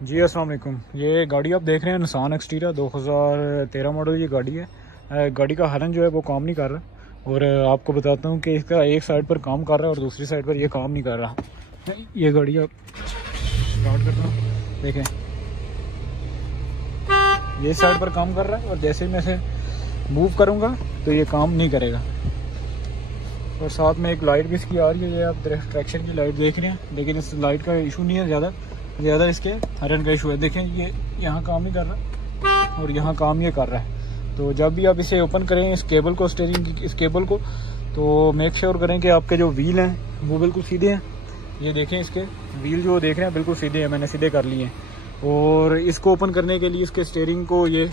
जी अस्सलाम वालेकुम। ये गाड़ी आप देख रहे हैं निसान एक्सटीरिया 2013 मॉडल ये गाड़ी है। गाड़ी का हॉर्न जो है वो काम नहीं कर रहा और आपको बताता हूँ कि इसका एक साइड पर काम कर रहा है और दूसरी साइड पर ये काम नहीं कर रहा। ये गाड़ी आप स्टार्ट करता हूँ, देखें ये साइड पर काम कर रहा है और जैसे ही मैं इसे मूव करूँगा तो ये काम नहीं करेगा। और साथ में एक लाइट भी इसकी आ रही है, ये आप ट्रैक्शन की लाइट देख रहे हैं, लेकिन इस लाइट का इशू नहीं है ज़्यादा इसके हॉर्न का इशू है। देखें ये यहाँ काम नहीं कर रहा और यहाँ काम ये कर रहा है। तो जब भी आप इसे ओपन करें इस केबल को, स्टीयरिंग की इस केबल को, तो मेक श्योर करें कि आपके जो व्हील हैं वो बिल्कुल सीधे हैं। ये देखें इसके व्हील जो देख रहे हैं बिल्कुल सीधे हैं, मैंने सीधे कर लिए हैं। और इसको ओपन करने के लिए इसके स्टीयरिंग को ये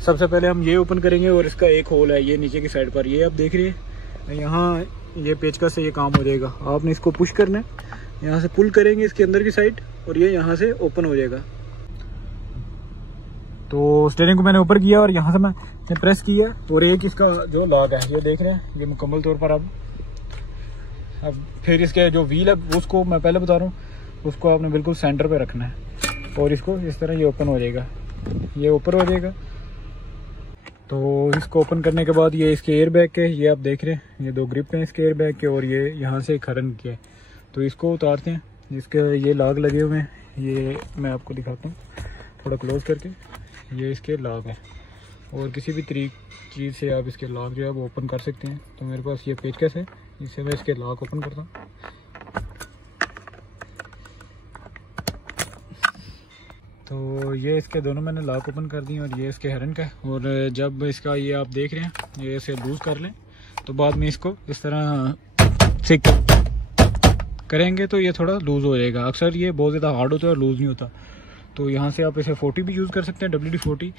सबसे पहले हम ये ओपन करेंगे और इसका एक होल है ये नीचे की साइड पर, ये आप देख रहे हैं यहाँ ये पेचकस से ये काम हो जाएगा। आपने इसको पुश करना है, यहाँ से पुल करेंगे इसके अंदर की साइड और ये यहाँ से ओपन हो जाएगा। तो स्टीयरिंग को मैंने ऊपर किया और यहाँ से मैं प्रेस किया और एक इसका जो लॉक है ये देख रहे हैं, ये मुकम्मल तौर पर अब फिर इसके जो व्हील है उसको मैं पहले बता रहा हूँ, उसको आपने बिल्कुल सेंटर पे रखना है और इसको इस तरह ये ओपन हो जाएगा, ये ऊपर हो जाएगा। तो इसको ओपन करने के बाद ये इसके एयर बैग के ये आप देख रहे हैं, ये दो ग्रिप हैं इसके एयर बैग के और ये यहाँ से एक हॉर्न किया है। तो इसको उतारते हैं, इसके ये लॉक लगे हुए हैं, ये मैं आपको दिखाता हूँ थोड़ा क्लोज करके। ये इसके लॉक है और किसी भी चीज़ से आप इसके लॉक जो है वो ओपन कर सकते हैं। तो मेरे पास ये पेचकस है, इससे मैं इसके लॉक ओपन करता हूँ। तो ये इसके दोनों मैंने लॉक ओपन कर दिए और ये इसके हॉर्न का है। और जब इसका ये आप देख रहे हैं ये इसे लूज़ कर लें तो बाद में इसको इस तरह से करेंगे तो ये थोड़ा लूज़ हो जाएगा। अक्सर ये बहुत ज़्यादा हार्ड होता है और लूज़ नहीं होता। तो यहाँ से आप इसे 40 भी यूज़ कर सकते हैं, WD-40,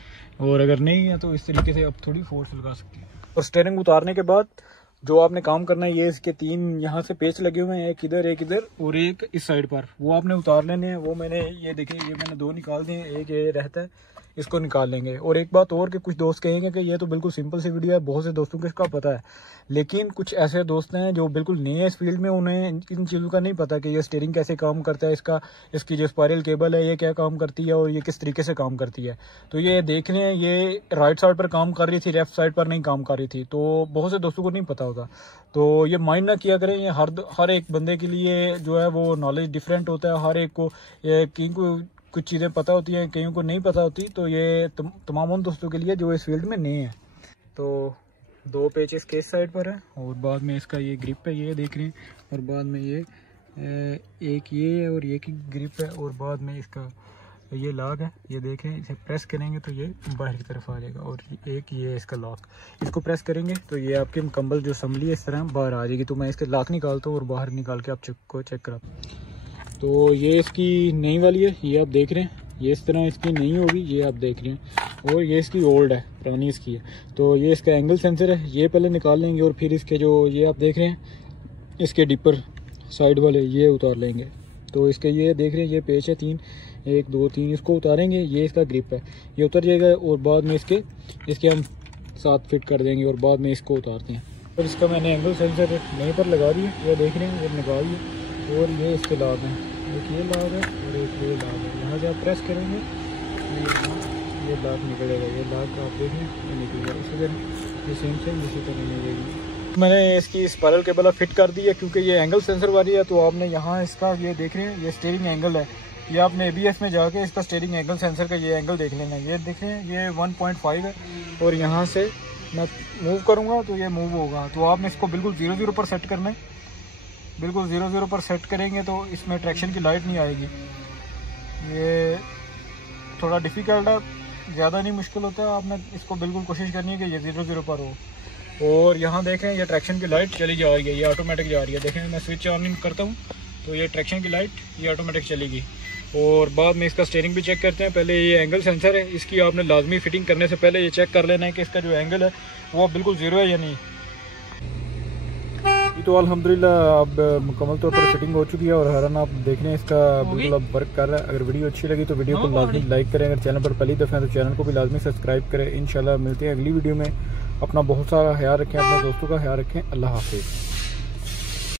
और अगर नहीं है तो इस तरीके से आप थोड़ी फोर्स लगा सकते हैं। और स्टीयरिंग उतारने के बाद जो आपने काम करना है, ये इसके 3 यहाँ से पेच लगे हुए हैं, एक इधर और एक इस साइड पर, वो आपने उतार लेने हैं। वो मैंने ये देखें ये मैंने 2 निकाल दिए, एक ये रहता है, इसको निकाल लेंगे। और एक बात और कि कुछ दोस्त कहेंगे कि ये तो बिल्कुल सिंपल सी वीडियो है, बहुत से दोस्तों को इसका पता है, लेकिन कुछ ऐसे दोस्त हैं जो बिल्कुल नए हैं इस फील्ड में, उन्हें इन चीज़ों का नहीं पता कि ये स्टीयरिंग कैसे काम करता है, इसकी जो स्पायरल केबल है ये क्या काम करती है और ये किस तरीके से काम करती है। तो ये देख रहे हैं ये राइट साइड पर काम कर रही थी, लेफ्ट साइड पर नहीं काम कर रही थी, तो बहुत से दोस्तों को नहीं पता होता। तो ये माइंड ना किया करें, ये हर एक बंदे के लिए जो है वो नॉलेज डिफरेंट होता है। हर एक को कहीं को कुछ चीज़ें पता होती हैं, कईयों को नहीं पता होती। तो ये तमाम उन दोस्तों के लिए जो इस फील्ड में नहीं है। तो 2 पेचेस के इस साइड पर है और बाद में इसका ये ग्रिप है, ये देख रहे हैं, और बाद में ये एक ये है और ये की ग्रिप है, और बाद में इसका ये लॉक है, ये देखें, इसे प्रेस करेंगे तो ये बाहर की तरफ आ जाएगा। और एक ये इसका लॉक, इसको प्रेस करेंगे तो ये आपकी मुकम्मल जो असम्बली है इस तरह बाहर आ जाएगी। तो मैं इसके लॉक निकालता हूँ और बाहर निकाल के आप चेक करा। तो ये इसकी नई वाली है, ये आप देख रहे हैं, ये इस तरह इसकी नई होगी, ये आप देख रहे हैं। और ये इसकी ओल्ड है, पुरानी इसकी है। तो ये इसका एंगल सेंसर है, ये पहले निकाल लेंगे और फिर इसके जो ये आप देख रहे हैं इसके डिपर साइड वाले ये उतार लेंगे। तो इसके ये देख रहे हैं ये पेच है 3, 1 2 3, इसको उतारेंगे, ये इसका ग्रिप है, ये उतर जाएगा। और बाद में इसके हम साथ फिट कर देंगे और बाद में इसको उतारते हैं। और इसका मैंने एंगल सेंसर यहीं पर लगा दिया, ये देख रहे हैं, ये निकाल दिए। और ये इसके लॉक हैं, एक ये लॉक है और एक ये लॉक है। यहाँ से आप प्रेस करेंगे ये लॉक निकलेगा, ये लॉक आप देखें ये निकलेगा। इसी तरह ये सेम इसी तरह निकलेगी। मैंने इसकी स्पायरल केबल फिट कर दी है क्योंकि ये एंगल सेंसर वाली है। तो आपने यहाँ इसका ये देख रहे हैं ये स्टीयरिंग एंगल है, ये आपने ABS में जाके इसका स्टीयरिंग एंगल सेंसर का ये एंगल देख लेना है। ये देखें ये 1.5 है और यहाँ से मैं मूव करूँगा तो ये मूव होगा। तो आपने इसको बिल्कुल 0 पर सेट करना है, बिल्कुल 0 पर सेट करेंगे तो इसमें ट्रैक्शन की लाइट नहीं आएगी। ये थोड़ा डिफ़िकल्ट है, ज़्यादा नहीं मुश्किल होता है। आपने इसको बिल्कुल कोशिश करनी है कि ये 0 पर हो। और यहाँ देखें ये ट्रैक्शन की लाइट चली जा रही है, ये ऑटोमेटिक जा रही है। देखें मैं स्विच ऑन करता हूँ तो ये ट्रैक्शन की लाइट ये ऑटोमेटिक चलेगी। और बाद में इसका स्टीयरिंग भी चेक करते हैं। पहले ये एंगल सेंसर है, इसकी आपने लाजमी फिटिंग करने से पहले ये चेक कर लेना है कि इसका जो एंगल है वो बिल्कुल 0 है या नहीं। तो अल्हम्दुलिल्लाह अब मुकम्मल तौर पर फिटिंग हो चुकी है और हॉर्न आप देख रहे हैं इसका बिल्कुल अब वर्क कर रहा है। अगर वीडियो अच्छी लगी तो वीडियो को लाजमी लाइक करें, अगर चैनल पर पहली दफ़ा है तो चैनल को भी लाजमी सब्सक्राइब करें। इंशाल्लाह मिलते हैं अगली वीडियो में। अपना बहुत सारा ख्याल रखें, अपने दोस्तों का ख्याल रखें। अल्लाह हाफिज़।